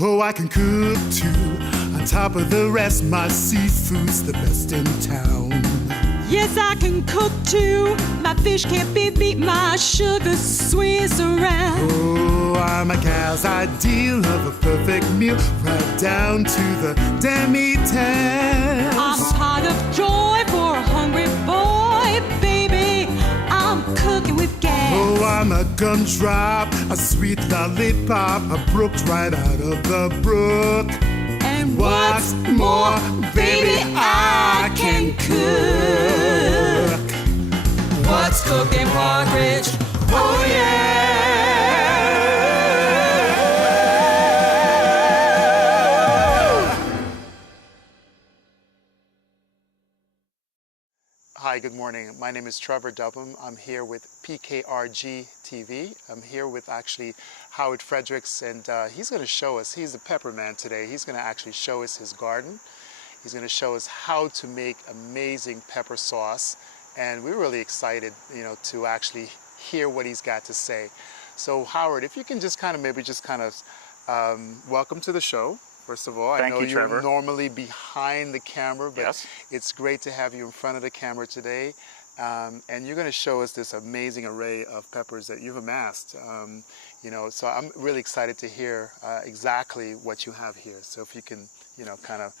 Oh, I can cook too. On top of the rest, my seafood's the best in town. Yes, I can cook too. My fish can't be beat, my sugar swiss around. Oh, I'm a gal's ideal of a perfect meal, right down to the demi-tasse. I'm a pot of joy for a hungry boy, baby. I'm cooking with gas. Oh, I'm a gumdrop, a sweet lollipop, a brooked right out of the brook. And what's more, baby, I can cook. What's cooking, Partridge? Oh, yeah! Hi, good morning. My name is Trevor Dublin. I'm here with PKRG-TV. I'm here with actually Howard Fredrics, and he's going to show us, he's the pepper man today. He's going to actually show us his garden. He's going to show us how to make amazing pepper sauce. And we're really excited, to actually hear what he's got to say. So Howard, if you can just welcome to the show. First of all, Thank you, Trevor. You're normally behind the camera, but yes, it's great to have you in front of the camera today. And you're going to show us this amazing array of peppers that you've amassed. So I'm really excited to hear exactly what you have here. So if you can, kind of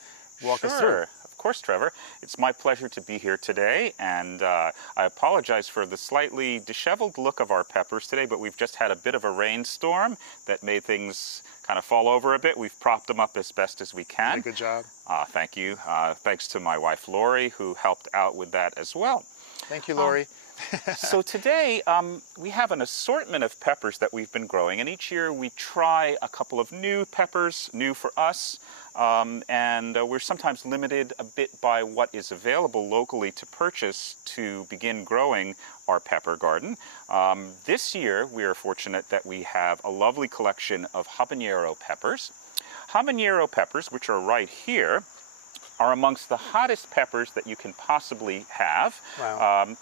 walk us through. Sure, of course, Trevor. It's my pleasure to be here today, and I apologize for the slightly disheveled look of our peppers today, but we've just had a bit of a rainstorm that made things kind of fall over a bit. We've propped them up as best as we can. Good job. Thank you. Thanks to my wife, Lori, who helped out with that as well. Thank you, Lori. So today we have an assortment of peppers that we've been growing, and each year we try a couple of new peppers, new for us, and we're sometimes limited a bit by what is available locally to purchase to begin growing our pepper garden. This year we are fortunate that we have a lovely collection of habanero peppers. Habanero peppers, which are right here, are amongst the hottest peppers that you can possibly have. Wow.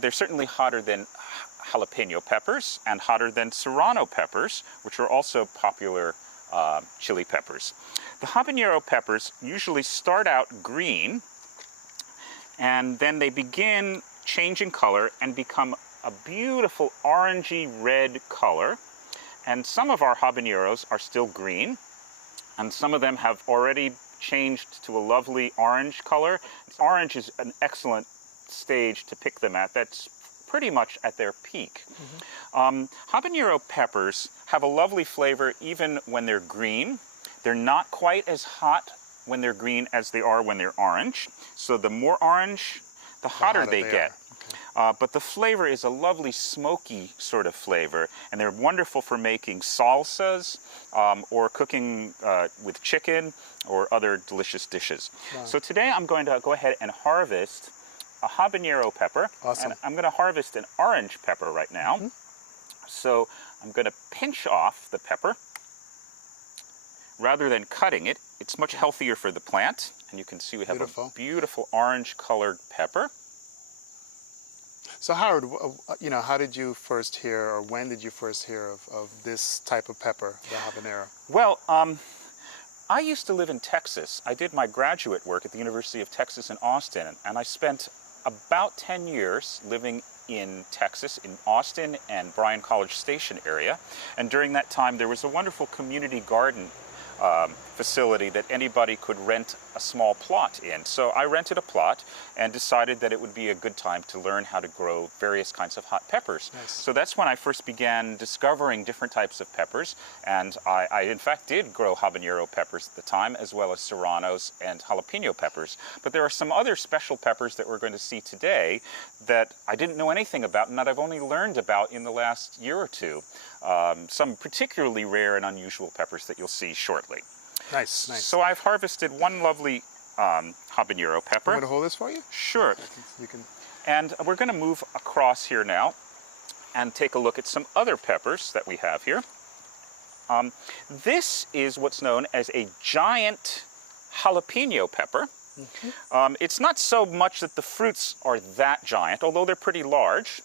They're certainly hotter than jalapeno peppers and hotter than serrano peppers, which are also popular chili peppers. The habanero peppers usually start out green, and then they begin changing color and become a beautiful orangey red color. And some of our habaneros are still green, and some of them have already changed to a lovely orange color. Orange is an excellent stage to pick them at. That's pretty much at their peak. Mm-hmm. Habanero peppers have a lovely flavor even when they're green. They're not quite as hot when they're green as they are when they're orange. So the more orange, the hotter they get. Okay. But the flavor is a lovely smoky sort of flavor, and they're wonderful for making salsas or cooking with chicken or other delicious dishes. Wow. So today I'm going to go ahead and harvest a habanero pepper. Awesome. And I'm going to harvest an orange pepper right now. Mm-hmm. So I'm going to pinch off the pepper. Rather than cutting it, it's much healthier for the plant. And you can see we have a beautiful orange colored pepper. So Howard, how did you first hear, or when did you first hear of this type of pepper, the habanero? Well, I used to live in Texas. I did my graduate work at the University of Texas in Austin, and I spent about 10 years living in Texas, in Austin and Bryan College Station area. And during that time, there was a wonderful community garden facility that anybody could rent a small plot in. So I rented a plot and decided that it would be a good time to learn how to grow various kinds of hot peppers. Nice. So that's when I first began discovering different types of peppers, and I in fact did grow habanero peppers at the time, as well as serranos and jalapeno peppers. But there are some other special peppers that we're going to see today that I didn't know anything about and that I've only learned about in the last year or two. Some particularly rare and unusual peppers that you'll see shortly. Nice, nice. So I've harvested one lovely habanero pepper. I'm going to hold this for you? Sure. You can. And we're going to move across here now and take a look at some other peppers that we have here. This is what's known as a giant jalapeno pepper. Mm-hmm. It's not so much that the fruits are that giant, although they're pretty large.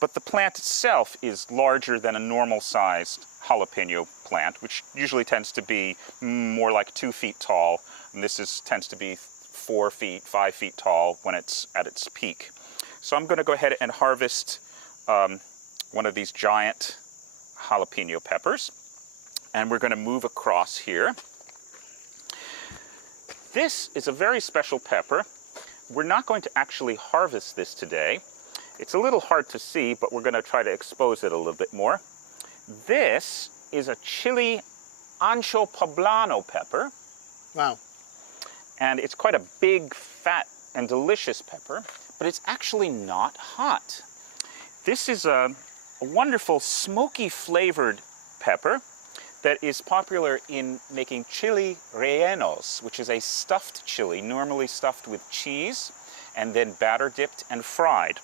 but the plant itself is larger than a normal-sized jalapeno plant, which usually tends to be more like 2 feet tall, and this tends to be 4 feet, 5 feet tall when it's at its peak. So I'm going to go ahead and harvest one of these giant jalapeno peppers, and we're going to move across here. This is a very special pepper. We're not going to actually harvest this today. It's a little hard to see, but we're going to try to expose it a little bit more. This is a chili ancho poblano pepper. Wow. And it's quite a big, fat, and delicious pepper, but it's actually not hot. This is a wonderful smoky flavored pepper that is popular in making chili rellenos, which is a stuffed chili, normally stuffed with cheese and then batter dipped and fried.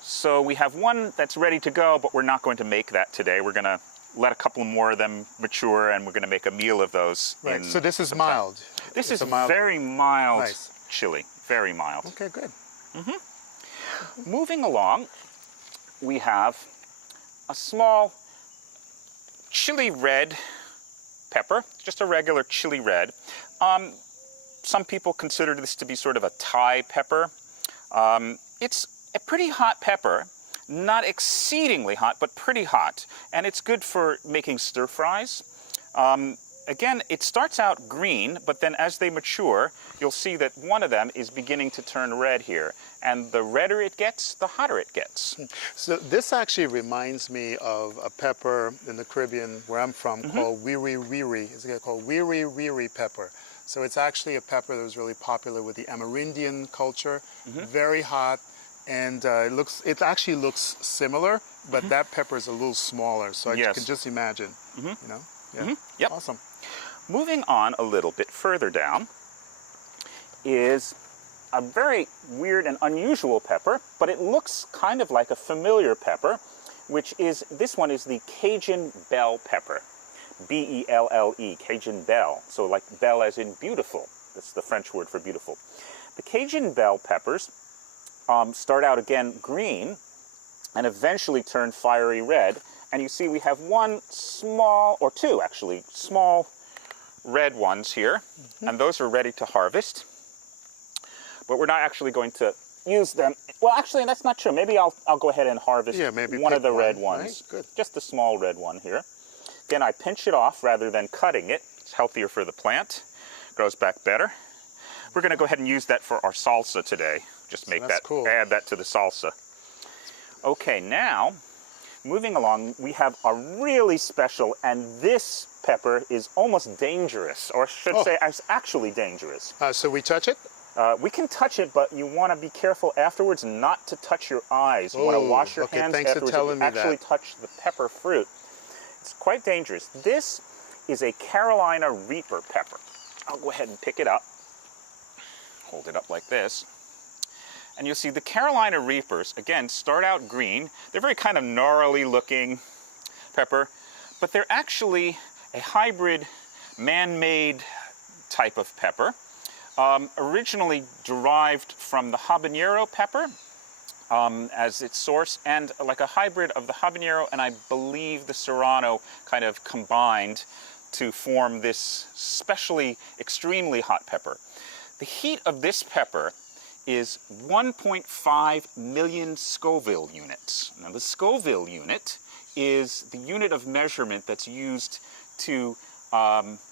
So we have one that's ready to go, but we're not going to make that today. We're going to let a couple more of them mature, and we're going to make a meal of those. Right. So this is mild. This is very mild Nice. chili, very mild. Okay, good. Moving along, we have a small chili red pepper, just a regular chili red. Some people consider this to be sort of a Thai pepper. It's a pretty hot pepper, not exceedingly hot, but pretty hot, and it's good for making stir fries. Again, it starts out green, but then as they mature, you'll see that one of them is beginning to turn red here. And the redder it gets, the hotter it gets. So this actually reminds me of a pepper in the Caribbean where I'm from called wiri wiri. It's called wiri wiri pepper. So it's actually a pepper that was really popular with the Amerindian culture. Very hot, and it actually looks similar, but that pepper is a little smaller. So I can just imagine. You know? Yeah. Yep. Awesome. Moving on a little bit further down is a very weird and unusual pepper, but it looks kind of like a familiar pepper, which is, this one is the Cajun bell pepper. B-E-L-L-E, Cajun bell. So like bell as in beautiful. That's the French word for beautiful. The Cajun bell peppers start out again green and eventually turn fiery red. And you see we have one small, or two actually, small red ones here, and those are ready to harvest. But we're not actually going to use them. Well, actually, that's not true. Maybe I'll go ahead and harvest one of the red ones. Right? Good. Just the small red one here. Again, I pinch it off rather than cutting it. It's healthier for the plant. Grows back better. We're going to go ahead and use that for our salsa today. Just make that, cool. Add that to the salsa. Okay, now, moving along, we have a really special, and this pepper is almost dangerous, or I should say it's actually dangerous. So we touch it? We can touch it, but you want to be careful afterwards not to touch your eyes. You want to wash your hands afterwards if you actually touch the pepper fruit. It's quite dangerous. This is a Carolina Reaper pepper. I'll go ahead and pick it up. Hold it up like this. And you'll see the Carolina Reapers, again, start out green. They're very kind of gnarly looking pepper, but they're actually a hybrid man-made type of pepper, originally derived from the habanero pepper as its source, and like a hybrid of the habanero and I believe the serrano kind of combined to form this specially extremely hot pepper. The heat of this pepper is 1.5 million Scoville units. Now the Scoville unit is the unit of measurement that's used to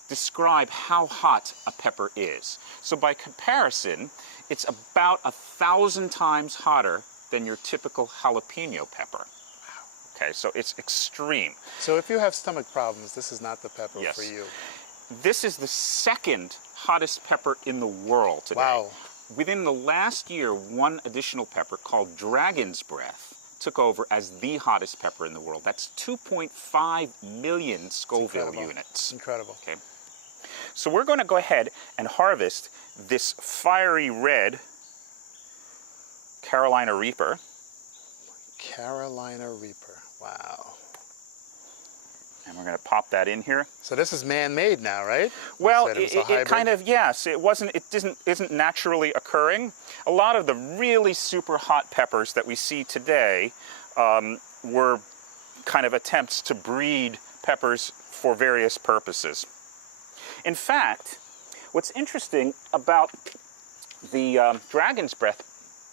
describe how hot a pepper is. So by comparison, it's about 1,000 times hotter than your typical jalapeno pepper. Okay, so it's extreme. So if you have stomach problems, this is not the pepper for you. This is the second hottest pepper in the world today. Wow. Within the last year, one additional pepper called Dragon's Breath took over as the hottest pepper in the world. That's 2.5 million Scoville units. Incredible. Okay. So we're going to go ahead and harvest this fiery red Carolina Reaper. Carolina Reaper. Wow. And we're going to pop that in here. So this is man-made now, right? Well, You said it was a hybrid? it kind of, yes. It isn't naturally occurring. A lot of the really super hot peppers that we see today were kind of attempts to breed peppers for various purposes. In fact, what's interesting about the dragon's breath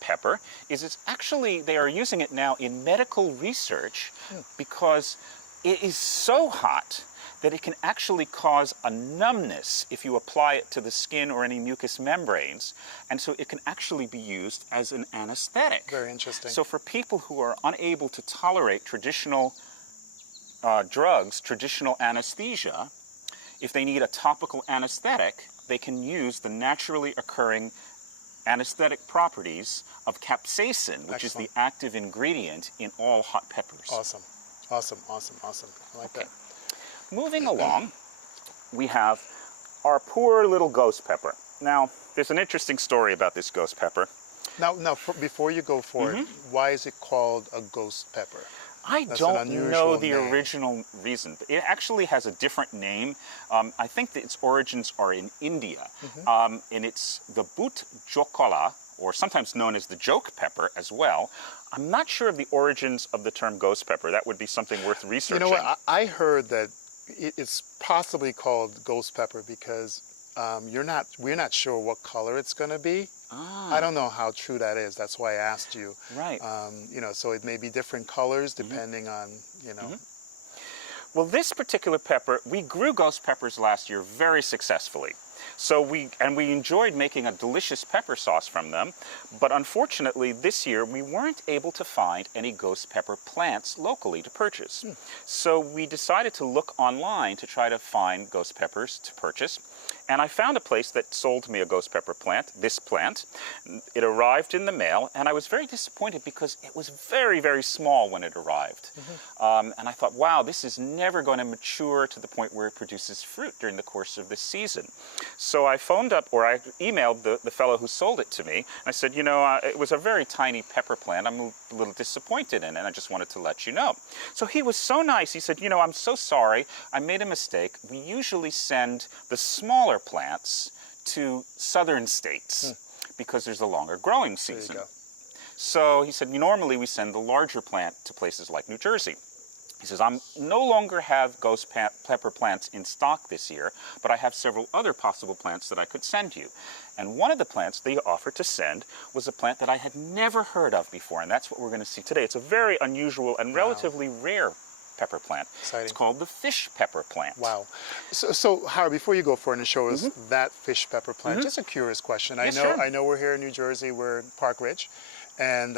pepper is it's actually, they are using it now in medical research because it is so hot that it can actually cause a numbness if you apply it to the skin or any mucous membranes, and so it can actually be used as an anesthetic. Very interesting. So for people who are unable to tolerate traditional drugs, traditional anesthesia, if they need a topical anesthetic, they can use the naturally occurring anesthetic properties of capsaicin, which is the active ingredient in all hot peppers. Awesome. Awesome, awesome, awesome. I like that. Moving along, we have our poor little ghost pepper. Now, there's an interesting story about this ghost pepper. Now, before you go forward, why is it called a ghost pepper? I That's an don't unusual know the name. original reason. But it actually has a different name. I think that its origins are in India, and it's the boot jokola, or sometimes known as the joke pepper as well. I'm not sure of the origins of the term ghost pepper. That would be something worth researching. You know what? I heard that it's possibly called ghost pepper because we're not sure what color it's going to be. I don't know how true that is. That's why I asked you. Right. You know, so it may be different colors depending on, you know. Well, this particular pepper, we grew ghost peppers last year very successfully. So we enjoyed making a delicious pepper sauce from them, but unfortunately this year we weren't able to find any ghost pepper plants locally to purchase. So we decided to look online to try to find ghost peppers to purchase. And I found a place that sold me a ghost pepper plant, this plant. It arrived in the mail, and I was very disappointed because it was very, very small when it arrived. And I thought, wow, this is never going to mature to the point where it produces fruit during the course of this season. So I phoned up, or I emailed the fellow who sold it to me, and I said, you know, it was a very tiny pepper plant. I'm a little disappointed in it, and I just wanted to let you know. So he was so nice. He said, you know, I'm so sorry. I made a mistake. We usually send the smaller plants to southern states because there's a longer growing season. There you go. So he said, normally we send the larger plant to places like New Jersey. He says, I no longer have ghost pepper plants in stock this year, but I have several other possible plants that I could send you. And one of the plants they offered to send was a plant that I had never heard of before, and that's what we're going to see today. It's a very unusual and relatively rare pepper plant. Exciting. It's called the fish pepper plant. Wow. So Howard, before you go forward and show us that fish pepper plant, just a curious question. Yeah, sure. I know we're here in New Jersey, we're in Park Ridge, and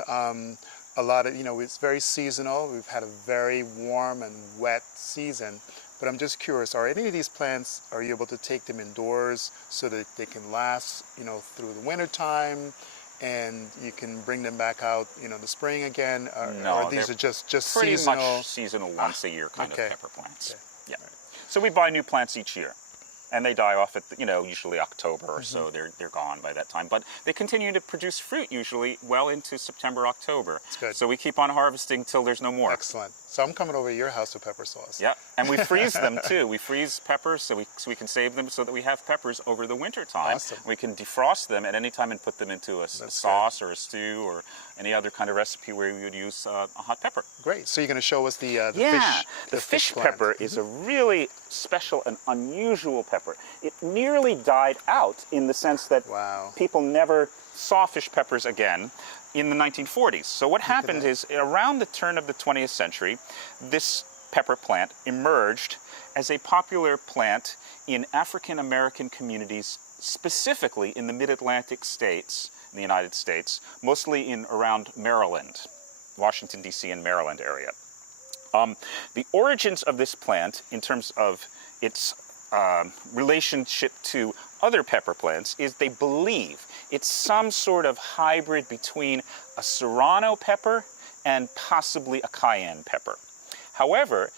a lot of, you know, it's very seasonal. We've had a very warm and wet season, but I'm just curious, are any of these plants, are you able to take them indoors so that they can last, you know, through the winter time, and you can bring them back out, you know, in the spring again? No, or these are just pretty seasonal? much seasonal, once a year kind of pepper plants. Okay. Yeah. So we buy new plants each year, and they die off at, you know, usually October or so. They're gone by that time, but they continue to produce fruit usually well into September, October. That's good. So we keep on harvesting till there's no more. Excellent. So I'm coming over to your house with pepper sauce. Yeah, and we freeze them too. We freeze peppers so we can save them so that we have peppers over the winter time. Awesome. We can defrost them at any time and put them into a sauce or a stew or any other kind of recipe where we would use a hot pepper. Great. So you're going to show us the fish plant. pepper is a really special and unusual pepper. It nearly died out in the sense that people never saw fish peppers again in the 1940s. So what happened is, around the turn of the 20th century, this pepper plant emerged as a popular plant in African American communities, specifically in the mid-Atlantic states, in the United States, mostly in around Maryland, Washington, D.C. and Maryland area. The origins of this plant, in terms of its relationship to other pepper plants, is they believe it's some sort of hybrid between a serrano pepper and possibly a cayenne pepper. However,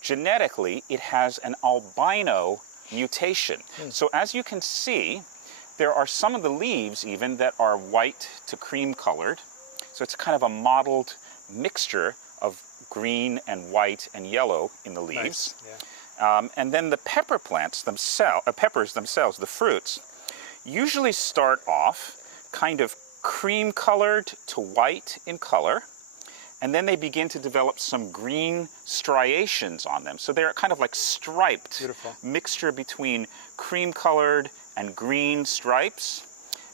genetically, it has an albino mutation. So as you can see, there are some of the leaves even that are white to cream colored. So it's kind of a mottled mixture of green and white and yellow in the leaves. Nice. Yeah. And then the pepper plants themselves, peppers themselves, the fruits, usually start off kind of cream colored to white in color, and then they begin to develop some green striations on them. So they're kind of like striped. Beautiful. Mixture between cream colored and green stripes.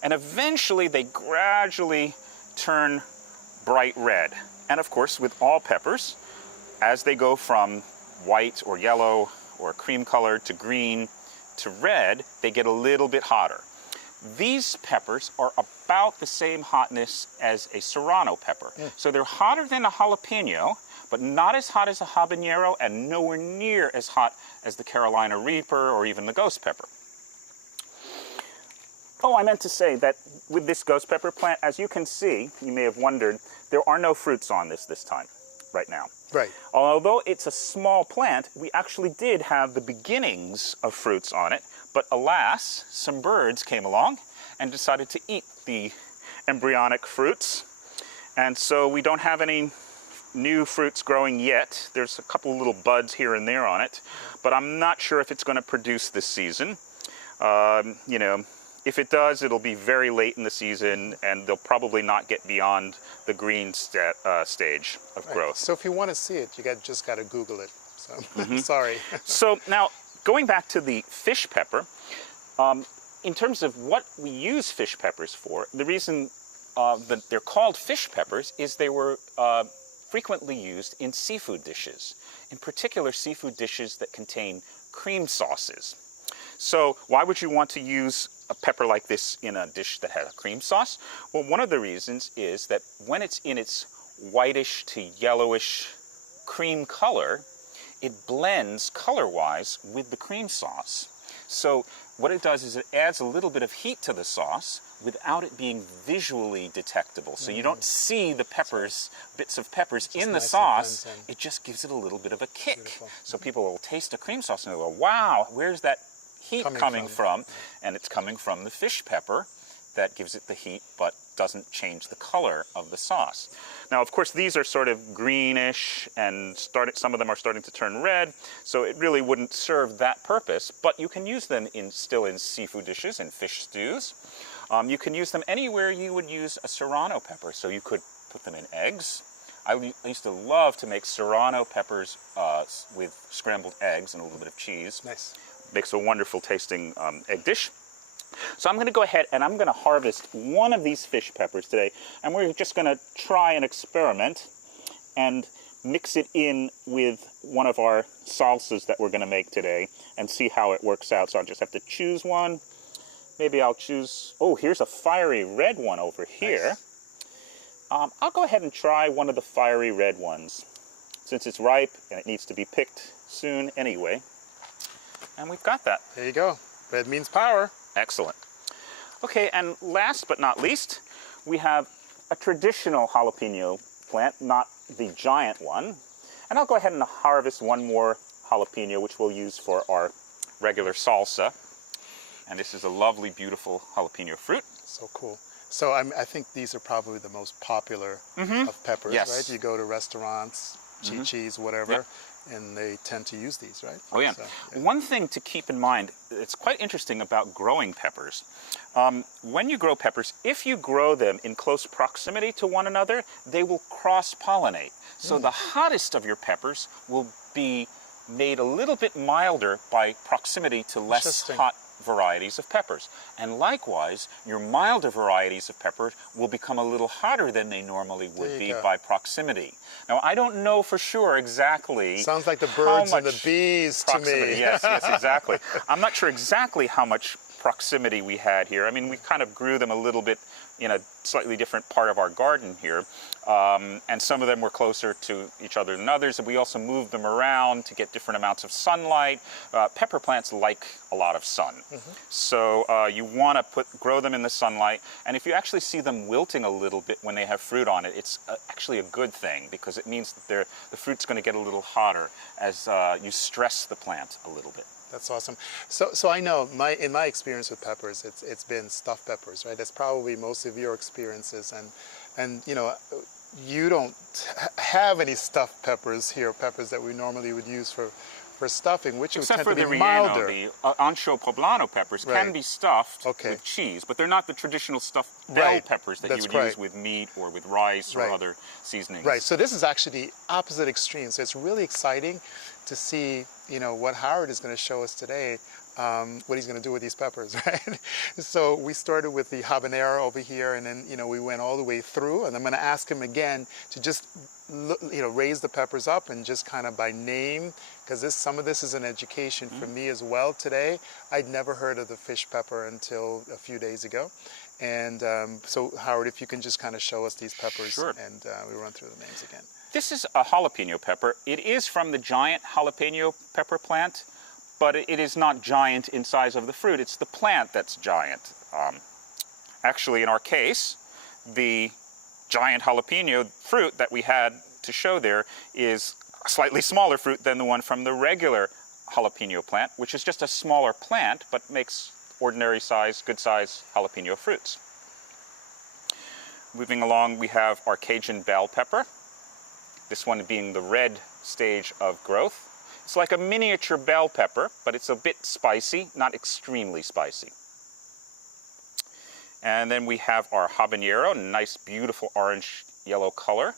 And eventually they gradually turn bright red. And of course, with all peppers, as they go from white or yellow or cream colored to green to red, they get a little bit hotter. These peppers are about the same hotness as a serrano pepper. So they're hotter than a jalapeno, but not as hot as a habanero and nowhere near as hot as the Carolina Reaper or even the ghost pepper. Oh, I meant to say that with this ghost pepper plant, as you can see, you may have wondered, there are no fruits on this time, right now. Right. Although it's a small plant, we actually did have the beginnings of fruits on it, but alas, some birds came along and decided to eat the embryonic fruits. And so we don't have any new fruits growing yet. There's a couple little buds here and there on it, but I'm not sure if it's going to produce this season. You know, if it does, it'll be very late in the season, and they'll probably not get beyond the green stage of growth. So if you want to see it, you just got to Google it. So sorry. So now, going back to the fish pepper, in terms of what we use fish peppers for, the reason that they're called fish peppers is they were frequently used in seafood dishes, in particular seafood dishes that contain cream sauces. So why would you want to use a pepper like this in a dish that has a cream sauce? Well, one of the reasons is that when it's in its whitish to yellowish cream color, it blends color-wise with the cream sauce. So what it does is it adds a little bit of heat to the sauce without it being visually detectable. So you don't see the peppers, bits of peppers in the sauce. It just gives it a little bit of a kick. Beautiful. So people will taste the cream sauce and they'll go, wow, where's that heat coming from? And it's coming from the fish pepper that gives it the heat but doesn't change the color of the sauce. Now, of course, these are sort of greenish and some of them are starting to turn red, so it really wouldn't serve that purpose, but you can use them still in seafood dishes and fish stews. You can use them anywhere you would use a serrano pepper, so you could put them in eggs. I used to love to make serrano peppers with scrambled eggs and a little bit of cheese. Nice. Makes a wonderful tasting egg dish. So I'm going to go ahead and I'm going to harvest one of these fish peppers today, and we're just going to try an experiment and mix it in with one of our salsas that we're going to make today and see how it works out. So I'll just have to choose one. Maybe I'll choose, oh, here's a fiery red one over here. Nice. I'll go ahead and try one of the fiery red ones since it's ripe and it needs to be picked soon anyway. And we've got that. There you go. Red means power. Excellent. Okay, and last but not least, we have a traditional jalapeno plant, not the giant one. And I'll go ahead and harvest one more jalapeno, which we'll use for our regular salsa. And this is a lovely, beautiful jalapeno fruit. So cool. So I think these are probably the most popular of peppers, Yes. right? You go to restaurants, Chi-Chi's, whatever. Yep. And they tend to use these, right? Oh, yeah. So, One thing to keep in mind, it's quite interesting about growing peppers. When you grow peppers, if you grow them in close proximity to one another, they will cross-pollinate. So the hottest of your peppers will be made a little bit milder by proximity to less hot varieties of peppers. And likewise, your milder varieties of peppers will become a little hotter than they normally would be by proximity. Now, I don't know for sure exactly. Sounds like the birds and the bees to me. Yes, exactly. I'm not sure exactly how much proximity we had here. I mean, we kind of grew them a little bit in a slightly different part of our garden here. And some of them were closer to each other than others. And we also moved them around to get different amounts of sunlight. Pepper plants like a lot of sun. So you want to grow them in the sunlight. And if you actually see them wilting a little bit when they have fruit on it, it's actually a good thing because it means that the fruit's going to get a little hotter as you stress the plant a little bit. That's awesome. So I know in my experience with peppers, it's been stuffed peppers, right? That's probably most of your experiences, and you know, you don't have any stuffed peppers here, peppers that we normally would use for stuffing, which Except would for tend to the be milder. relleno, the ancho poblano peppers can Right. be stuffed Okay. with cheese, but they're not the traditional stuffed bell Right. peppers that That's you would use right. with meat or with rice or Right. other seasonings. Right, so this is actually the opposite extreme. So it's really exciting to see, you know, what Howard is going to show us today, what he's going to do with these peppers, right? So we started with the habanero over here, and then, you know, we went all the way through, and I'm going to ask him again to just, you know, raise the peppers up and just kind of by name, because some of this is an education for me as well today. I'd never heard of the fish pepper until a few days ago. And so, Howard, if you can just kind of show us these peppers, Sure. and we run through the names again. This is a jalapeno pepper. It is from the giant jalapeno pepper plant, but it is not giant in size of the fruit. It's the plant that's giant. Actually, in our case, the giant jalapeno fruit that we had to show there is a slightly smaller fruit than the one from the regular jalapeno plant, which is just a smaller plant, but makes ordinary size, good size jalapeno fruits. Moving along, we have our Cajun bell pepper. This one being the red stage of growth. It's like a miniature bell pepper, but it's a bit spicy, not extremely spicy. And then we have our habanero, nice, beautiful orange yellow color.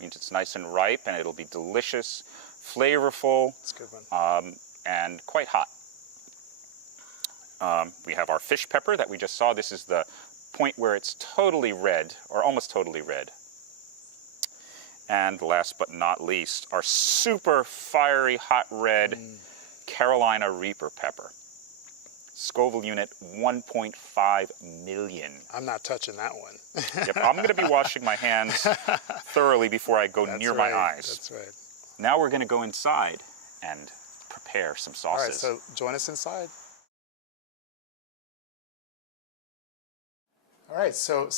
Means it's nice and ripe, and it'll be delicious, flavorful, That's a good one. and quite hot. We have our fish pepper that we just saw. This is the point where it's totally red, or almost totally red. And last but not least, our super fiery, hot red Carolina Reaper pepper. Scoville unit 1.5 million. I'm not touching that one. Yep, I'm going to be washing my hands thoroughly before I go That's near right. my eyes. That's right. Now we're going to go inside and prepare some All right, sauces. so join us inside. All right, so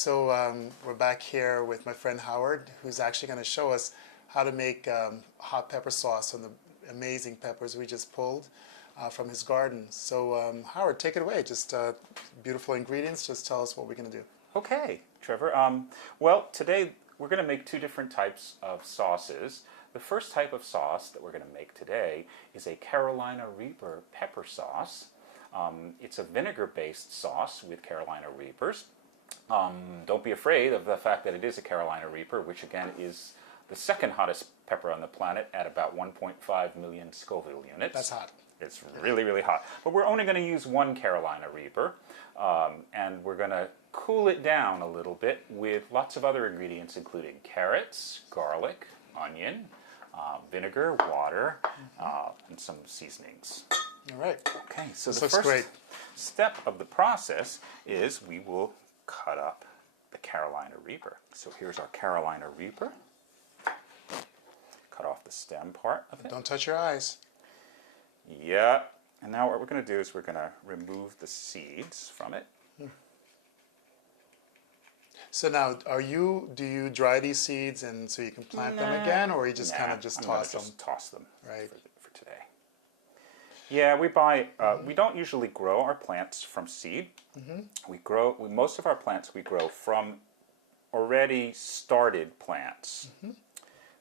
we're back here with my friend Howard, who's actually going to show us how to make hot pepper sauce from the amazing peppers we just pulled from his garden. So Howard, take it away. Just beautiful ingredients. Just tell us what we're going to do. Okay, Trevor. Well, today we're going to make two different types of sauces. The first type of sauce that we're going to make today is a Carolina Reaper pepper sauce. It's a vinegar-based sauce with Carolina Reapers. Don't be afraid of the fact that it is a Carolina Reaper, which again is the second hottest pepper on the planet at about 1.5 million Scoville units. That's hot. It's really, really hot. But we're only going to use one Carolina Reaper, and we're going to cool it down a little bit with lots of other ingredients, including carrots, garlic, onion, vinegar, water, and some seasonings. All right. Okay, so This the looks first great. step of the process is we will cut up the Carolina Reaper. So here's our Carolina Reaper. Cut off the stem part of it. Don't touch your eyes. Yeah, and now what we're going to do is we're going to remove the seeds from it. So now, do you dry these seeds and so you can plant them again, or you just kind of just I'm gonna toss them? just toss them Right. for today. Yeah, we buy. We don't usually grow our plants from seed. Most of our plants we grow from already started plants.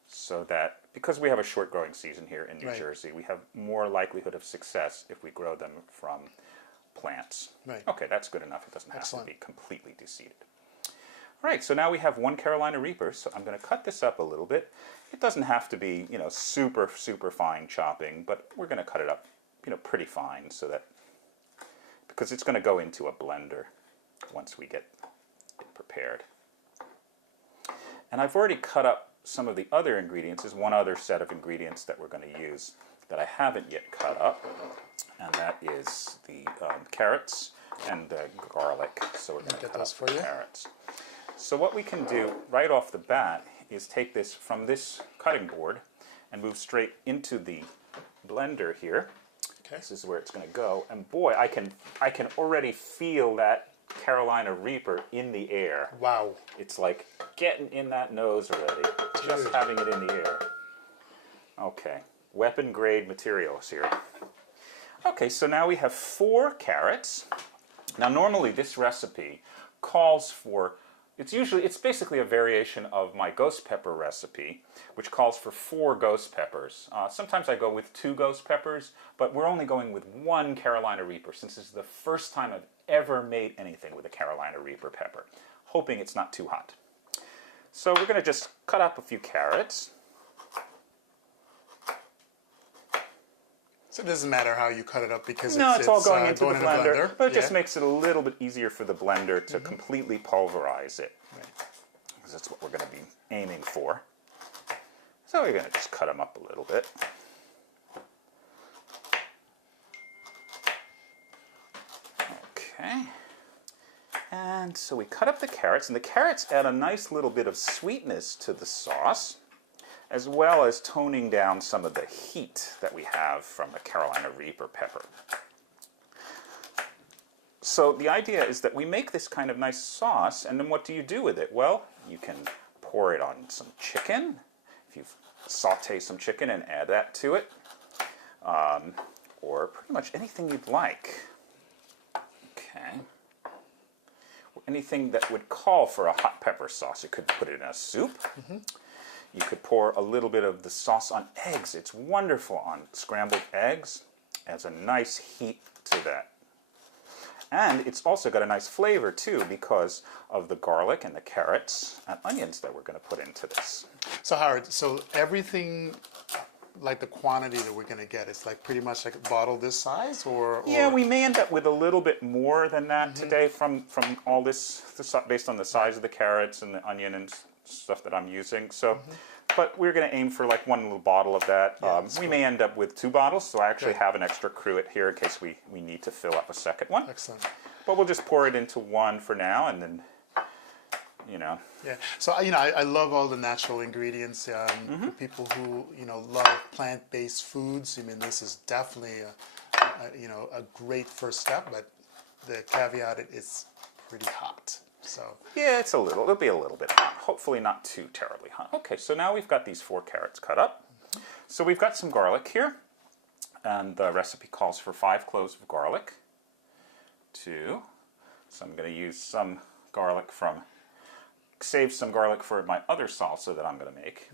So that because we have a short growing season here in New Right. Jersey, we have more likelihood of success if we grow them from plants. Right. Okay, that's good enough. It doesn't have Excellent. to be completely deseeded. All right, so now we have one Carolina Reaper. So I'm going to cut this up a little bit. It doesn't have to be, super, super fine chopping, but we're going to cut it up, pretty fine so that, because it's going to go into a blender once we get it prepared. And I've already cut up some of the other ingredients. There's one other set of ingredients that we're going to use that I haven't yet cut up, and that is the carrots and the garlic. So we're going to Get cut those up for the you. carrots. So what we can do right off the bat is take this from this cutting board and move straight into the blender here. Okay. This is where it's going to go, and boy, I can already feel that Carolina Reaper in the air. Wow. It's like getting in that nose already, just Dude. having it in the air. Okay, weapon grade materials here. Okay, so now we have 4 carrots. Now normally this recipe calls for It's basically a variation of my ghost pepper recipe, which calls for 4 ghost peppers. Sometimes I go with 2 ghost peppers, but we're only going with 1 Carolina Reaper, since this is the first time I've ever made anything with a Carolina Reaper pepper, hoping it's not too hot. So we're going to just cut up a few carrots. So it doesn't matter how you cut it up because it's all going into the blender, but it Yeah. just makes it a little bit easier for the blender to completely pulverize it. Right. Because that's what we're going to be aiming for. So we're going to just cut them up a little bit. Okay. And so we cut up the carrots, and the carrots add a nice little bit of sweetness to the sauce, as well as toning down some of the heat that we have from the Carolina Reaper pepper. So the idea is that we make this kind of nice sauce, and then what do you do with it? Well, you can pour it on some chicken, if you saute some chicken and add that to it, or pretty much anything you'd like. Okay. Anything that would call for a hot pepper sauce. You could put it in a soup. You could pour a little bit of the sauce on eggs. It's wonderful on scrambled eggs. Adds a nice heat to that. And it's also got a nice flavor too because of the garlic and the carrots and onions that we're going to put into this. So Howard, so everything, like the quantity that we're going to get, it's like pretty much like a bottle this size, or? Yeah, we may end up with a little bit more than that today from all this, based on the size of the carrots and the onion and stuff that I'm using. So, but we're going to aim for like 1 little bottle of that. We may end up with 2 bottles, so I actually have an extra cruet here in case we need to fill up a second one. Excellent. But we'll just pour it into 1 for now, and then, you know. Yeah. So I love all the natural ingredients. For people who love plant-based foods, I mean, this is definitely a great first step. But the caveat, it's pretty hot. So yeah, it'll be a little bit hot. Hopefully not too terribly hot. Okay, so now we've got these 4 carrots cut up. So we've got some garlic here, and the recipe calls for 5 cloves of garlic. 2. So I'm going to use some garlic save some garlic for my other salsa that I'm going to make.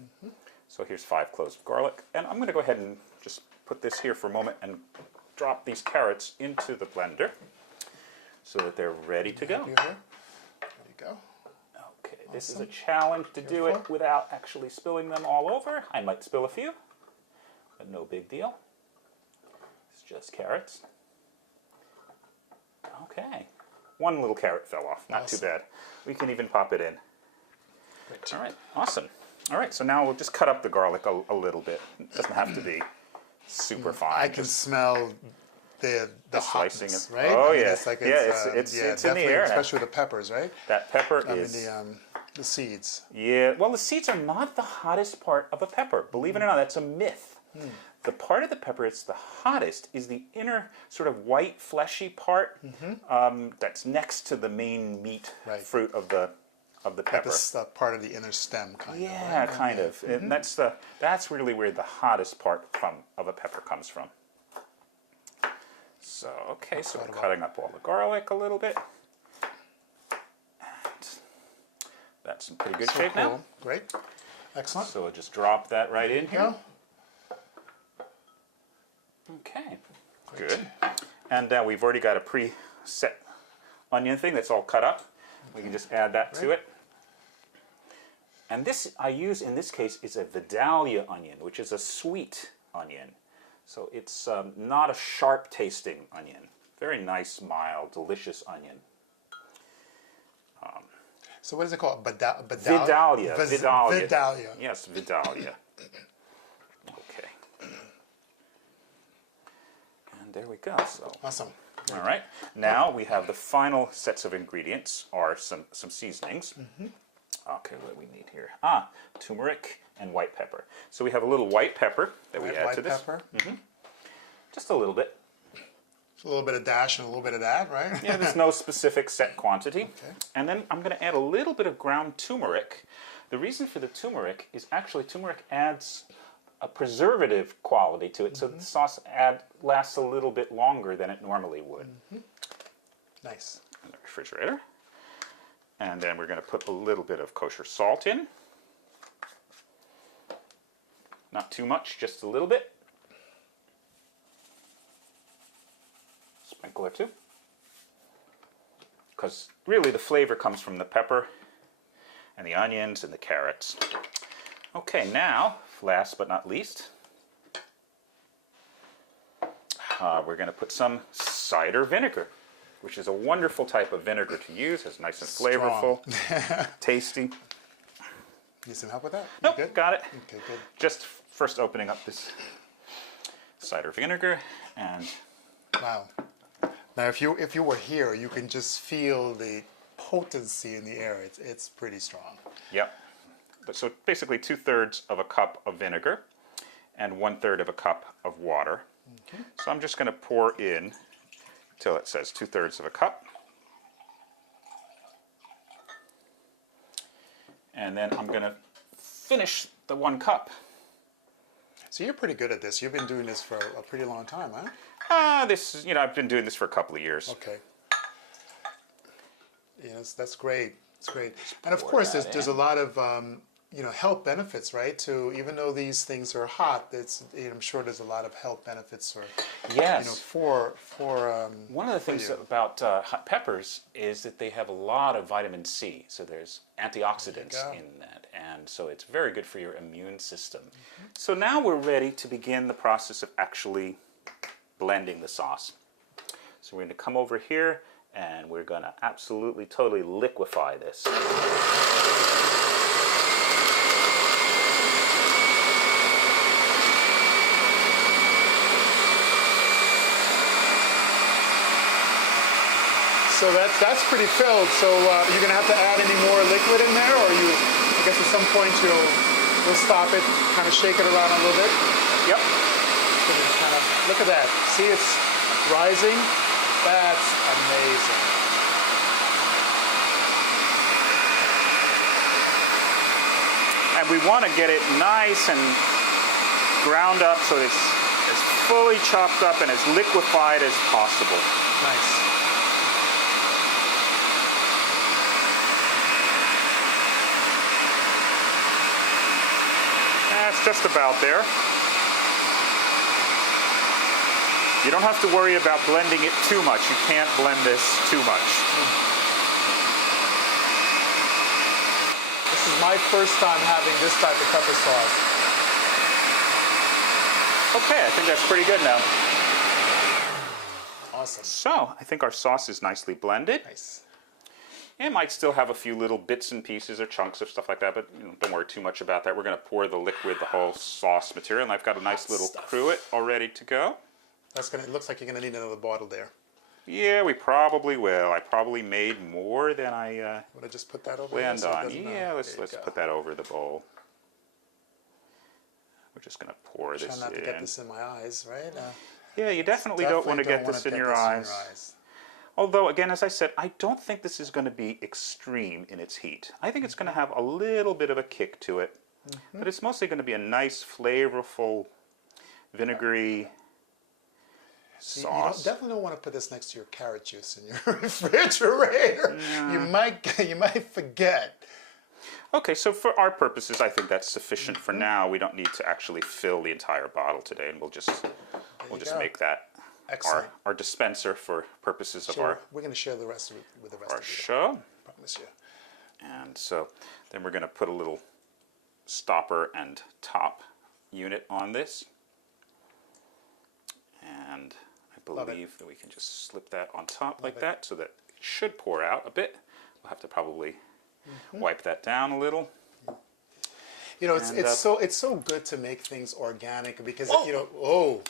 So here's 5 cloves of garlic, and I'm going to go ahead and just put this here for a moment and drop these carrots into the blender so that they're ready to go. There you go. Okay, this is a challenge to do it without actually spilling them all over. I might spill a few, but no big deal. It's just carrots. Okay. 1 little carrot fell off, not too bad. We can even pop it in. Great. All right, awesome. All right, so now we'll just cut up the garlic a little bit. It doesn't have to be super fine. I can smell the slicing hotness, of, right? Oh, I mean, yeah. it's like It's in the air. Especially with the peppers, right? That pepper I is... mean, the seeds. Yeah, well, the seeds are not the hottest part of a pepper. Believe it or not, that's a myth. The part of the pepper that's the hottest is the inner sort of white, fleshy part that's next to the main meat fruit of the pepper. That's part of the inner stem, kind of. Yeah, Right? kind of. And that's really where the hottest part of a pepper comes from. So, okay, so we're cutting up all the garlic a little bit. And that's in pretty good shape now. Great. Excellent. So we'll just drop that right in here. Okay, good. And we've already got a preset onion thing that's all cut up. We can just add that to it. And this I use in this case is a Vidalia onion, which is a sweet onion. So it's not a sharp tasting onion. Very nice, mild, delicious onion. So what is it called? Vidalia. Vidalia. Yes, Vidalia. Okay. And there we go. So Awesome. all right. Now we have the final sets of ingredients, are some seasonings. Okay, what do we need here? Turmeric and white pepper. So we have a little white pepper that we add to this. White pepper. Just a little bit. A little bit of dash and a little bit of that, right? Yeah, there's no specific set quantity. Okay. And then I'm going to add a little bit of ground turmeric. The reason for the turmeric is actually turmeric adds a preservative quality to it, so the sauce lasts a little bit longer than it normally would. Nice. In the refrigerator. And then we're going to put a little bit of kosher salt in. Not too much, just a little bit. Sprinkle or two. Because really the flavor comes from the pepper and the onions and the carrots. Okay, now, last but not least, we're going to put some cider vinegar, which is a wonderful type of vinegar to use. It's nice and flavorful, tasty. Need some help with that? Nope, Good? got it. Okay, good. Just first opening up this cider vinegar and... Wow. Now, if you were here, you can just feel the potency in the air. It's pretty strong. Yep. So basically 2/3 of a cup of vinegar and 1/3 of a cup of water. Okay. So I'm just going to pour in till it says 2/3 of a cup. And then I'm going to finish the 1 cup. So you're pretty good at this. You've been doing this for a pretty long time, huh? I've been doing this for a couple of years. Okay. Yes, that's great. It's great. And of course, there's a lot of health benefits, right? To even though these things are hot, I'm sure there's a lot of health benefits, or yes, for one of the things about hot peppers is that they have a lot of vitamin C. So there's antioxidants in that, and so it's very good for your immune system. Mm-hmm. So now we're ready to begin the process of actually blending the sauce. So we're going to come over here and we're going to absolutely, totally liquefy this. So that's pretty filled. So you're going to have to add any more liquid in there, or I guess at some point we'll stop it, kind of shake it around a little bit. Yep. So just kind of, look at that. See, it's rising. That's amazing. And we want to get it nice and ground up so it's as fully chopped up and as liquefied as possible. Nice. That's just about there. You don't have to worry about blending it too much. You can't blend this too much. This is my first time having this type of pepper sauce. Okay, I think that's pretty good now. Awesome. So, I think our sauce is nicely blended. Nice. It might still have a few little bits and pieces or chunks of stuff like that, but don't worry too much about that. We're going to pour the liquid, the whole sauce material, and I've got a nice little cruet all ready to go. It looks like you're going to need another bottle there. Yeah, we probably will. I probably made more than I Would I just put that over planned there so on. Yeah, let's put that over the bowl. We're just going to pour this in. Try not to get this in my eyes, right? Yeah, you definitely don't want to get this in your eyes. Although, again, as I said, I don't think this is going to be extreme in its heat. I think it's going to have a little bit of a kick to it. Mm-hmm. But it's mostly going to be a nice, flavorful, vinegary sauce. You definitely don't want to put this next to your carrot juice in your refrigerator. No. You might forget. Okay, so for our purposes, I think that's sufficient for now. We don't need to actually fill the entire bottle today, and we'll just make that our dispenser for purposes of our. We're going to share the rest with the rest of our show. Promise you. And so then we're going to put a little stopper and top unit on this, and I believe that we can just slip that on top like that, so that it should pour out a bit. We'll have to probably wipe that down a little. You know, it's so good to make things organic because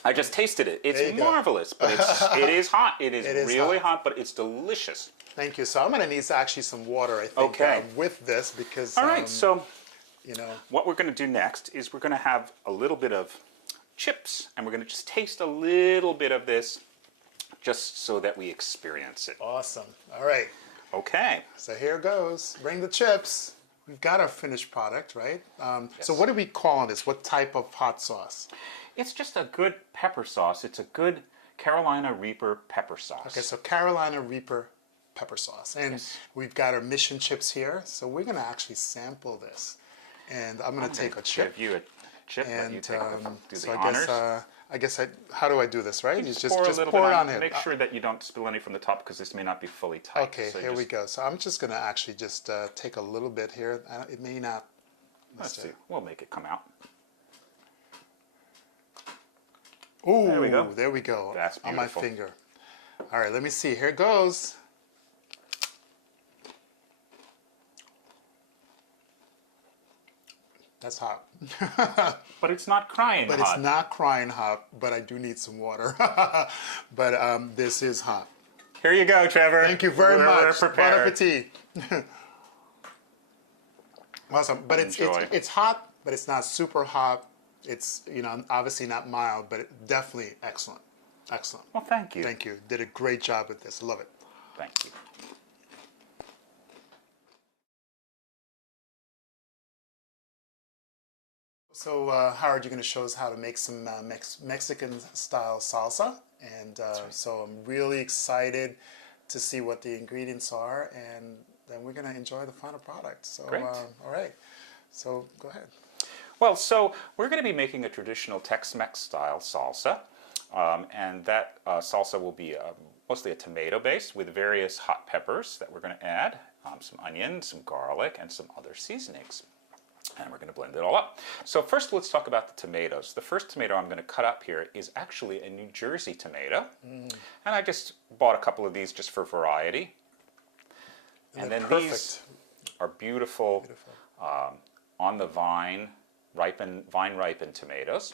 I just tasted it. It's marvelous, but it is hot. It is really hot, but it's delicious. Thank you. So I'm going to need actually some water, I think, with this because. All right. So, what we're going to do next is we're going to have a little bit of chips, and we're going to just taste a little bit of this, just so that we experience it. Awesome. All right. Okay. So here goes. Bring the chips. We've got our finished product, right? Yes. So what do we call this? What type of hot sauce? It's just a good pepper sauce. It's a good Carolina Reaper pepper sauce. Okay, so Carolina Reaper pepper sauce. And we've got our mission chips here, so we're going to actually sample this. And I'm going to take a chip. Give you a chip, And you take do so the I honors. how do I do this, right? You You just pour a little bit it on it. Make sure that you don't spill any from the top because this may not be fully tight. Okay, So here we go. So I'm just going to actually just take a little bit here. It may not. Let's see. We'll make it come out. Ooh, There we go. There we go. That's on my beautiful. finger. All right, let me see. Here it goes. That's hot. But it's not crying But hot. it's not crying hot, but I do need some water. But this is hot. Here you go, Trevor. Thank you very We're much. Bon prepared. appetit. Awesome. But Enjoy. it's hot, but it's not super hot. It's, you know, obviously not mild, but definitely excellent. Excellent. Well, thank you. Thank you. Did a great job with this. Love it. Thank you. So, Howard, you're going to show us how to make some Mexican-style salsa. And so I'm really excited to see what the ingredients are. And then we're going to enjoy the final product. So, Great. All right. So, go ahead. Well, so we're going to be making a traditional Tex-Mex style salsa. And that salsa will be mostly a tomato base with various hot peppers that we're going to add, some onion, some garlic, and some other seasonings. And we're going to blend it all up. So first let's talk about the tomatoes. The first tomato I'm going to cut up here is actually a New Jersey tomato. And I just bought a couple of these just for variety. And then perfect. these are beautiful, on the vine ripened tomatoes.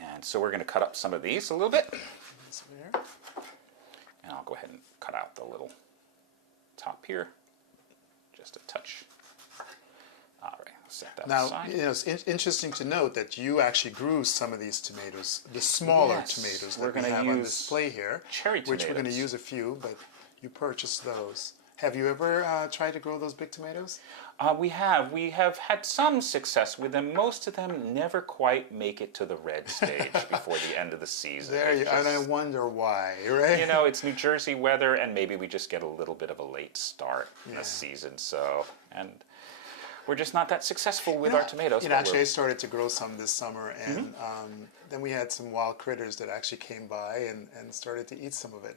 And so we're going to cut up some of these a little bit. This over here. And I'll go ahead and cut out the little top here, just a touch. All right, set that Now, aside. you know, it's interesting to note that you actually grew some of these tomatoes, the smaller Yes, tomatoes we're that we gonna have on use display here, cherry which we're going to tomatoes. use a few, but you purchased those. Have you ever tried to grow those big tomatoes? We have had some success with them. Most of them never quite make it to the red stage before the end of the season. There you, and I Just- wonder why, right? You know, it's New Jersey weather, and maybe we just get a little bit of a late start in the season. So, and we're just not that successful with our tomatoes. You know, but actually, I we're- started to grow some this summer, and then we had some wild critters that actually came by and started to eat some of it.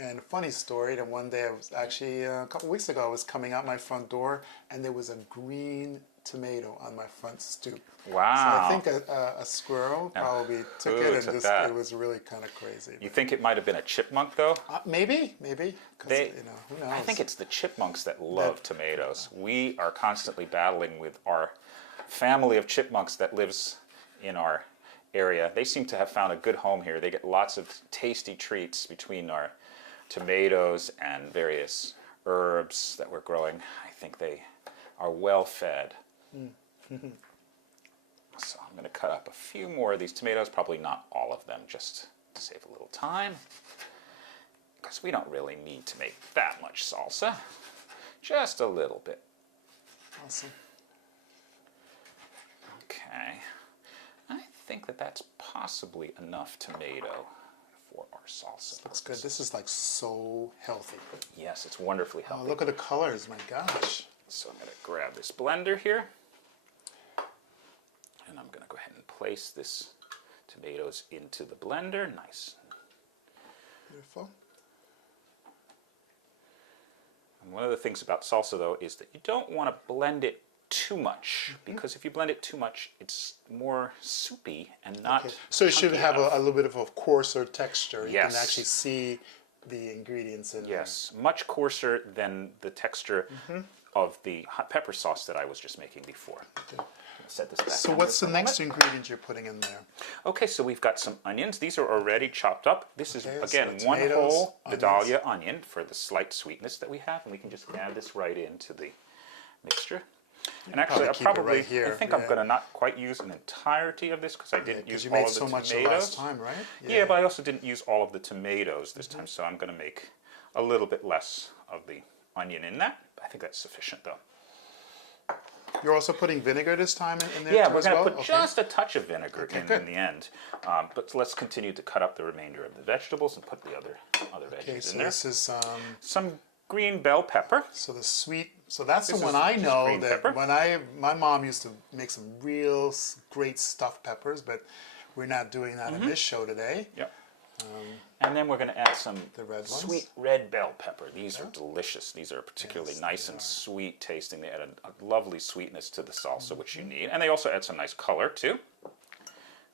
And a funny story, that one day I was actually, a couple weeks ago, I was coming out my front door, and there was a green tomato on my front stoop. Wow. So I think a squirrel probably took who it, and took just, that? it was really kind of crazy. You think it might have been a chipmunk, though? Maybe, 'cause, They, you know, who knows? I think it's the chipmunks that love tomatoes. We are constantly battling with our family of chipmunks that lives in our area. They seem to have found a good home here. They get lots of tasty treats between our tomatoes and various herbs that we're growing. I think they are well fed. So I'm going to cut up a few more of these tomatoes, probably not all of them, just to save a little time. Because we don't really need to make that much salsa. Just a little bit. Awesome. Okay. I think that that's possibly enough tomato for our salsa. Looks good. This is like so healthy. Yes, it's wonderfully Oh, healthy. look at the colors, my gosh. So I'm going to grab this blender here. And I'm going to go ahead and place this tomatoes into the blender. Nice. Beautiful. And one of the things about salsa, though, is that you don't want to blend it too much, because if you blend it too much, it's more soupy and not Okay. So it should chunky have enough. a little bit of a coarser texture. You Yes. can actually see the ingredients in there. Yes, much coarser than the texture of the hot pepper sauce that I was just making before. Okay. Set this back So down what's here the for a next moment. ingredient you're putting in there? Okay, so we've got some onions. These are already chopped up. This is, Okay, again, so one tomatoes, whole onions. Vidalia onion for the slight sweetness that we have, and we can just add this right into the mixture. And actually, probably keep it right here, I think I'm yeah. going to not quite use an entirety of this because I didn't Because use you all made of the so much tomatoes. the last time, right? Yeah, but I also didn't use all of the tomatoes this time, so I'm going to make a little bit less of the onion in that. I think that's sufficient, though. You're also putting vinegar this time in there Yeah, too we're as going to well? put Okay. just a touch of vinegar Okay, in good. the end. But let's continue to cut up the remainder of the vegetables and put the other Okay, veggies so in there. this is Some green bell pepper. so the sweet. So that's This the one is I just know green that pepper. my mom used to make some real great stuffed peppers, but we're not doing that in this show today. Yep. And then we're going to add some The red ones? sweet red bell pepper. These are delicious. These are particularly Yes, nice they and are. sweet tasting. They add a lovely sweetness to the salsa, which you need. And they also add some nice color, too.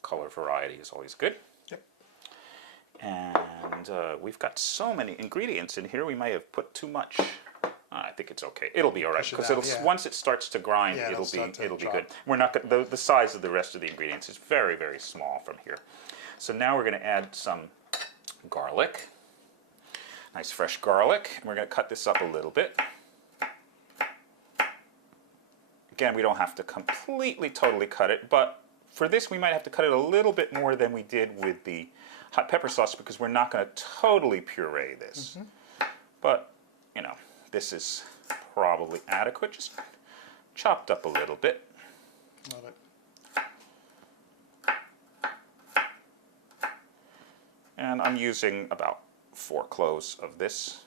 Color variety is always good. Yep. And we've got so many ingredients in here, we may have put too much. I think it's okay. It'll be all right Push it because out, it'll yeah. once it starts to grind, Yeah, it'll start to be drop. good. We're not the size of the rest of the ingredients is very, very small from here. So now we're going to add some garlic, nice fresh garlic, and we're going to cut this up a little bit. Again, we don't have to completely, totally cut it, but for this we might have to cut it a little bit more than we did with the hot pepper sauce because we're not going to totally puree this. But, you know, this is probably adequate, just chopped up a little bit. Love it. And I'm using about 4 cloves of this.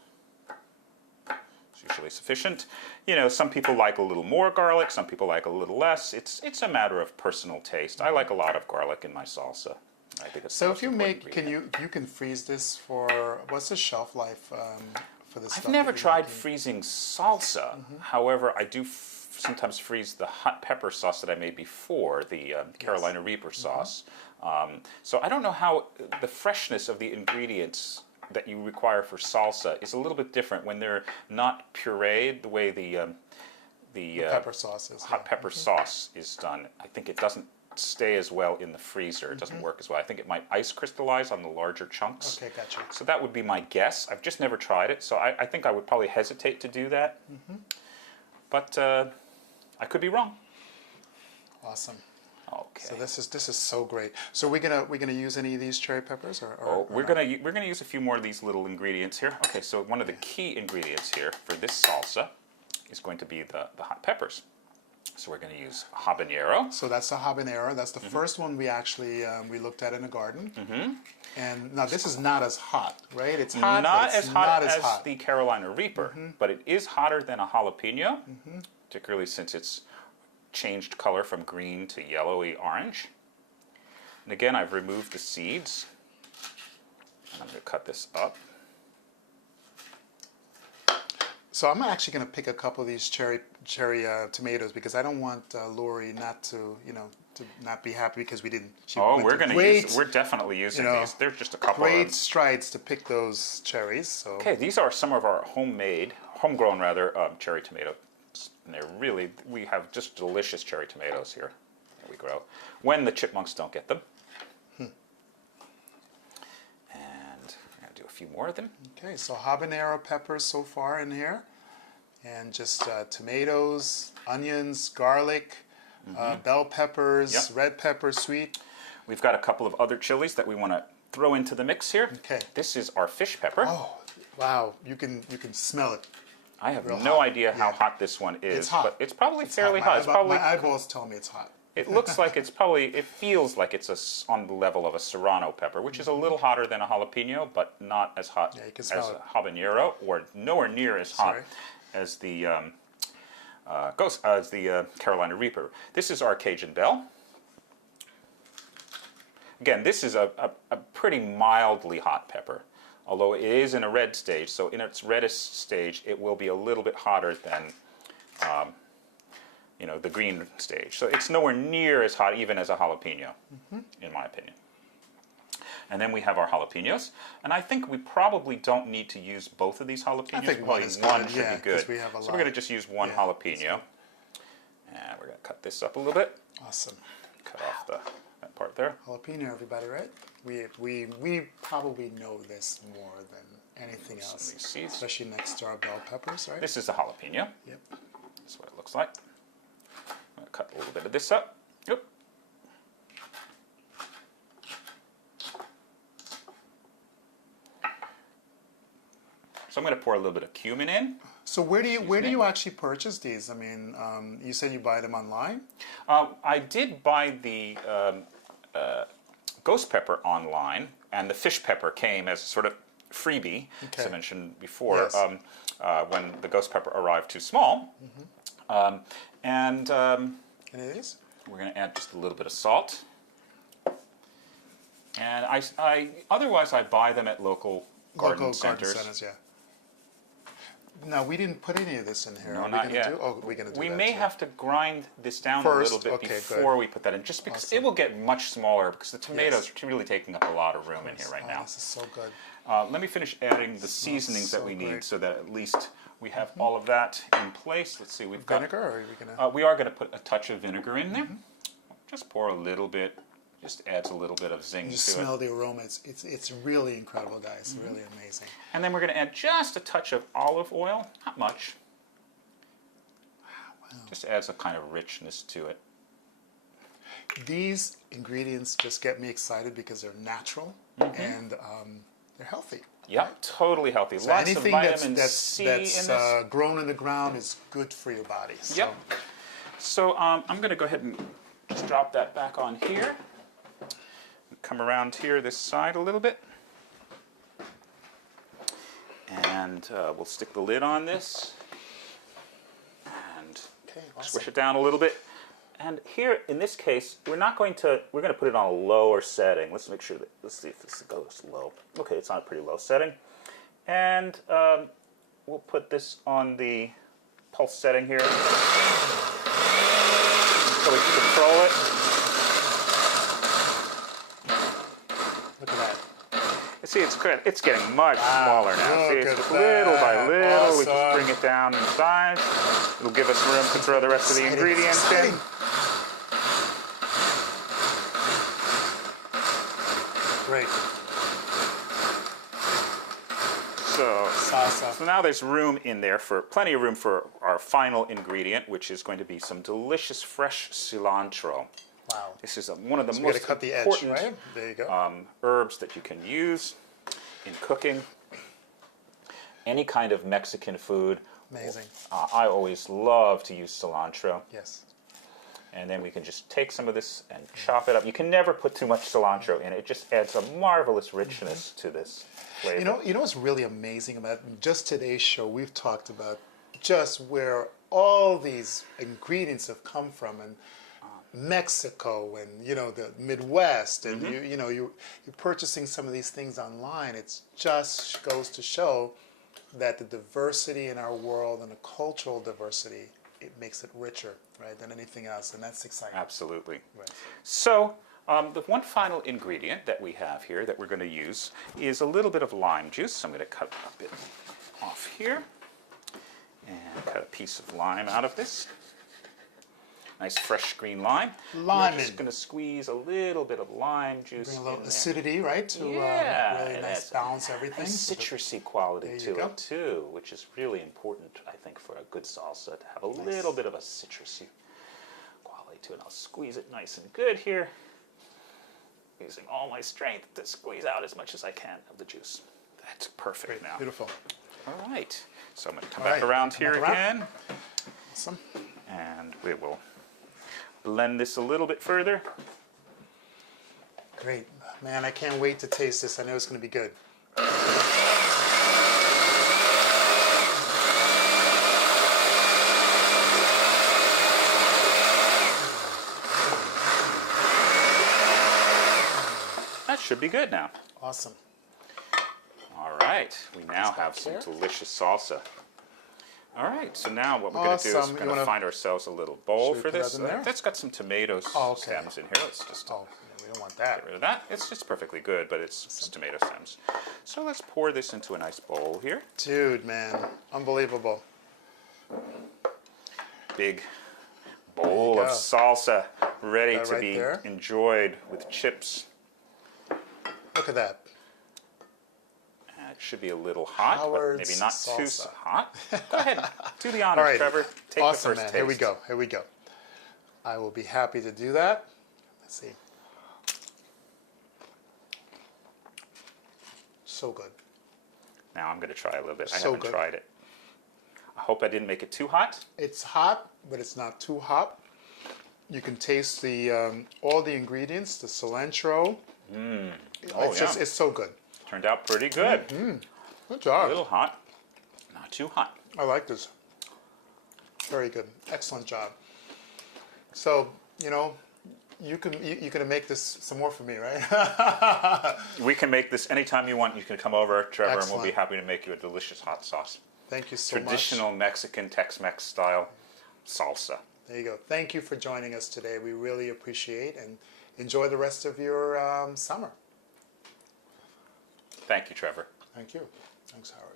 It's usually sufficient. You know, some people like a little more garlic, some people like a little less. It's a matter of personal taste. I like a lot of garlic in my salsa. I think it's So the if most you important make, ingredient. you can freeze this for what's the shelf life for this? I've never tried freezing salsa. However, I do sometimes freeze the hot pepper sauce that I made before, the Carolina Reaper sauce. So I don't know how the freshness of the ingredients that you require for salsa is a little bit different when they're not pureed the way the pepper sauce is. hot pepper sauce is done. I think it doesn't stay as well in the freezer. It doesn't work as well. I think it might ice crystallize on the larger chunks. Okay, gotcha. So that would be my guess. I've just never tried it, so I think I would probably hesitate to do that. But I could be wrong. Awesome. Okay. So this is so great. So we're gonna use any of these cherry peppers or We're gonna use a few more of these little ingredients here. Okay, so one of the key ingredients here for this salsa is going to be the hot peppers. So we're going to use habanero. So that's the habanero. That's the first one we actually we looked at in the garden. And now this is not as hot, right? It's hot, Not but it's as hot not as as hot. the Carolina Reaper, but it is hotter than a jalapeno, particularly since it's changed color from green to yellowy orange. And again, I've removed the seeds. And I'm going to cut this up. So I'm actually going to pick a couple of these cherry tomatoes because I don't want Lori not to to not be happy because we didn't. Oh, we're definitely using these. They're just a couple great of strides to pick those cherries. So okay, these are some of our homegrown cherry tomatoes. And they're really, we have just delicious cherry tomatoes here that we grow when the chipmunks don't get them. And I'm going to do a few more of them. okay, so habanero peppers so far in here, and just tomatoes, onions, garlic, bell peppers, Yep. red pepper, sweet. We've got a couple of other chilies that we want to throw into the mix here. Okay. This is our fish pepper. Oh, wow! You can smell it. I have real no hot. idea how Yeah. hot this one is, It's hot. but it's probably It's fairly hot. It's My probably, eyeballs tell me it's hot. it looks like it's probably, it feels like it's on the level of a serrano pepper, which is a little hotter than a jalapeno, but not as hot Yeah, you can as smell a it. habanero, or nowhere near as hot Sorry. as the Carolina Reaper. This is our Cajun Bell. Again, this is a pretty mildly hot pepper, although it is in a red stage, so in its reddest stage, it will be a little bit hotter than the green stage. So it's nowhere near as hot even as a jalapeno, in my opinion. And then we have our jalapenos, and I think we probably don't need to use both of these jalapenos. I think Probably one is one good, should yeah, be good. 'cause we have a so lot. we're going to just use one Yeah, jalapeno, and we're going to cut this up a little bit. Awesome. Cut off that part there. Jalapeno, everybody, right? We probably know this more than anything Some of else, these seeds. especially next to our bell peppers, right? This is a jalapeno. Yep. That's what it looks like. I'm going to cut a little bit of this up. Yep. So I'm going to pour a little bit of cumin in. So where do you actually purchase these? I mean, you said you buy them online? I did buy the ghost pepper online, and the fish pepper came as a sort of freebie, as I mentioned before, Yes. when the ghost pepper arrived too small. And And it is? we're going to add just a little bit of salt. And otherwise I buy them at local garden centers. Yeah. No, we didn't put any of this in here. No, Are we not gonna yet. do? Oh, we're going to do We that may too. have to grind this down First, a little bit okay, before good. we put that in, just because Awesome. it will get much smaller, because the tomatoes are really taking up a lot of room in here right Oh, now. this is so good. Let me finish adding the seasonings that so we need, great. so that at least we have all of that in place. Let's see, we've got Vinegar, or are we going to? we are going to put a touch of vinegar in there. Just pour a little bit. Just adds a little bit of zing Just to smell it. the aroma. It's really incredible, guys. Really amazing. And then we're going to add just a touch of olive oil, not much. Just adds a kind of richness to it. These ingredients just get me excited because they're natural and they're healthy. Yep, totally healthy. So Lots of anything vitamin that's C in this. grown in the ground is good for your body. So. Yep. So I'm going to go ahead and just drop that back on here. Come around here this side a little bit. And we'll stick the lid on this. And Okay, awesome. squish it down a little bit. And here, in this case, we're going to put it on a lower setting. Let's make sure that, let's see if this goes low. Okay, it's on a pretty low setting. And we'll put this on the pulse setting here, so we can control it. Look at that. See, it's getting much smaller now. See, look it's at just little by that. little, we just Awesome. bring it down in size. It'll give us room to throw the rest of the Exciting, ingredients exciting. in. Great. So Salsa. now there's room in there, plenty of room for our final ingredient, which is going to be some delicious fresh cilantro. Wow. This is one of the So we got most to cut the edge, important right? There you go. herbs that you can use in cooking. Any kind of Mexican food. Amazing. I always love to use cilantro. Yes. And then we can just take some of this and chop it up. You can never put too much cilantro in. It just adds a marvelous richness to this flavor. You know what's really amazing about just today's show? We've talked about just where all these ingredients have come from, and Mexico, and the Midwest, and you're purchasing some of these things online. It just goes to show that the diversity in our world and the cultural diversity, it makes it richer, right, than anything else, and that's exciting. Absolutely. Right. So the one final ingredient that we have here that we're going to use is a little bit of lime juice. So I'm going to cut a bit off here and cut a piece of lime out of this. Nice fresh green lime. Lime. We're just going to squeeze a little bit of lime juice Bring a little in there. acidity, right, to Yeah, really and nice that's balance everything. Nice citrusy quality There you to go. it too, which is really important, I think, for a good salsa, to have a little bit of a citrusy quality to it. I'll squeeze it nice and good here, using all my strength to squeeze out as much as I can of the juice. That's perfect now. Beautiful. All right, so I'm going to come All back right, around come here back around. again, Awesome. and we will blend this a little bit further. Great. Man, I can't wait to taste this. I know it's going to be good. That should be good now. Awesome. All right, we now have some here. delicious salsa. All right, so now what we're going to do is Awesome. we're You going to wanna- find ourselves a little bowl Should we for put this. that in there? That's got some tomato Oh, okay. stems in here. Let's just Oh, yeah, we don't want that. get rid of that. It's just perfectly good, but it's just tomato stems. So let's pour this into a nice bowl here. Dude, man, unbelievable. Big bowl of go. salsa ready That to right be there. enjoyed with chips. Look at that. It should be a little hot, but Howard's maybe not too salsa. hot. Go ahead, do the All honors, right. Trevor. Take Awesome, the first man. taste. Here we go. Here we go. I will be happy to do that. Let's see. So good. Now I'm going to try a little bit. I So haven't good. tried it. I hope I didn't make it too hot. It's hot, but it's not too hot. You can taste the all the ingredients, the cilantro. Oh, It's yeah. just, it's so good. Turned out pretty good. Good A job. little hot, not too hot. I like this. Very good. Excellent job. So, you know, you're gonna make this some more for me, right? We can make this anytime you want. You can come over, Trevor, and we'll be Excellent. happy to make you a delicious hot sauce. Thank you so Traditional much. Mexican Tex-Mex style salsa. There you go. Thank you for joining us today. We really appreciate and enjoy the rest of your summer. Thank you, Trevor. Thank you. Thanks, Howard.